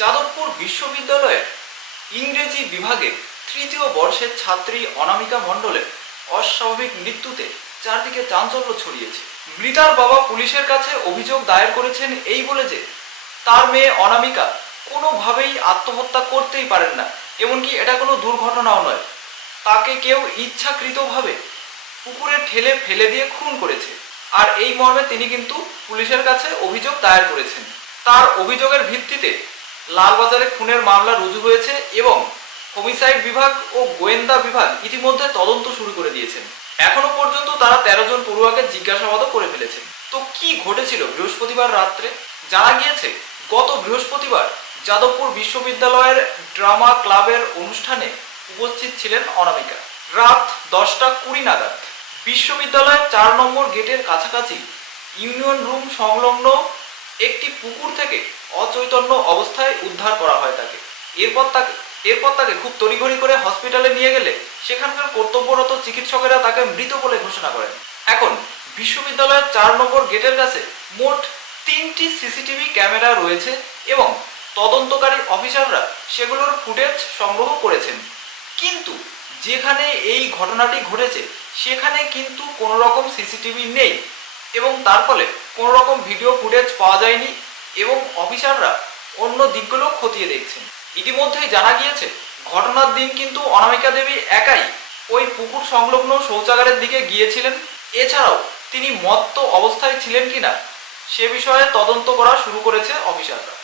যাদবপুর বিশ্ববিদ্যালয়ের ইংরেজি বিভাগে তৃতীয় বর্ষের ছাত্রী অনামিকা মণ্ডলের অস্বাভাবিক মৃত্যুতে চারদিকে চাঞ্চল্য ছড়িয়েছে। মৃতার বাবা পুলিশের কাছে অভিযোগ দায়ের করেছেন এই বলে যে, তার মেয়ে অনামিকা কোনোভাবেই আত্মহত্যা করতেই পারেন না। এমনকি এটা কোনো দুর্ঘটনাও নয়। তাকে কেউ ইচ্ছাকৃতভাবে পুকুরে ঠেলে ফেলে দিয়ে খুন করেছে। আর এই মর্মে তিনি কিন্তু পুলিশের কাছে অভিযোগ দায়ের করেছেন। তার অভিযোগের ভিত্তিতে লালবাজারে খুনের মামলা রুজু হয়েছে এবং হোমিসাইড বিভাগ ও গোয়েন্দা বিভাগ ইতিমধ্যে তদন্ত শুরু করে দিয়েছেন। এখনও পর্যন্ত তারা তেরো জন পড়ুয়াকে জিজ্ঞাসাবাদও করে ফেলেছেন। তো কি ঘটেছিল বৃহস্পতিবার রাত্রে? জানা গিয়েছে, গত বৃহস্পতিবার যাদবপুর বিশ্ববিদ্যালয়ের ড্রামা ক্লাবের অনুষ্ঠানে উপস্থিত ছিলেন অনামিকা। রাত দশটা কুড়ি নাগাদ বিশ্ববিদ্যালয়ের চার নম্বর গেটের কাছাকাছি ইউনিয়ন রুম সংলগ্ন একটি পুকুর থেকে অচৈতন্য অবস্থায় উদ্ধার করা হয় তাকে। এরপর তাকে এরপর তাকে খুব তড়িঘড়ি করে হসপিটালে নিয়ে গেলে সেখানকার কর্তব্যরত চিকিৎসকেরা তাকে মৃত বলে ঘোষণা করেন। এখন, বিশ্ববিদ্যালয়ের চার নম্বর গেটের কাছে মোট তিনটি সিসিটিভি ক্যামেরা রয়েছে এবং তদন্তকারী অফিসাররা সেগুলোর ফুটেজ সংগ্রহ করেছেন। কিন্তু, যেখানে এই ঘটনাটি ঘটেছে, সেখানে কিন্তু কোনো রকম সিসিটিভি নেই এবং তার ফলে কোনো রকম ভিডিও ফুটেজ পাওয়া যায়নি এবং অফিসাররা অন্য দিকগুলো খতিয়ে দেখছেন। ইতিমধ্যেই জানা গিয়েছে, ঘটনার দিন কিন্তু অনামিকা দেবী একাই ওই পুকুর সংলগ্ন শৌচাগারের দিকে গিয়েছিলেন। এছাড়াও তিনি মত্ত অবস্থায় ছিলেন কিনা সে বিষয়ে তদন্ত করা শুরু করেছে অফিসাররা।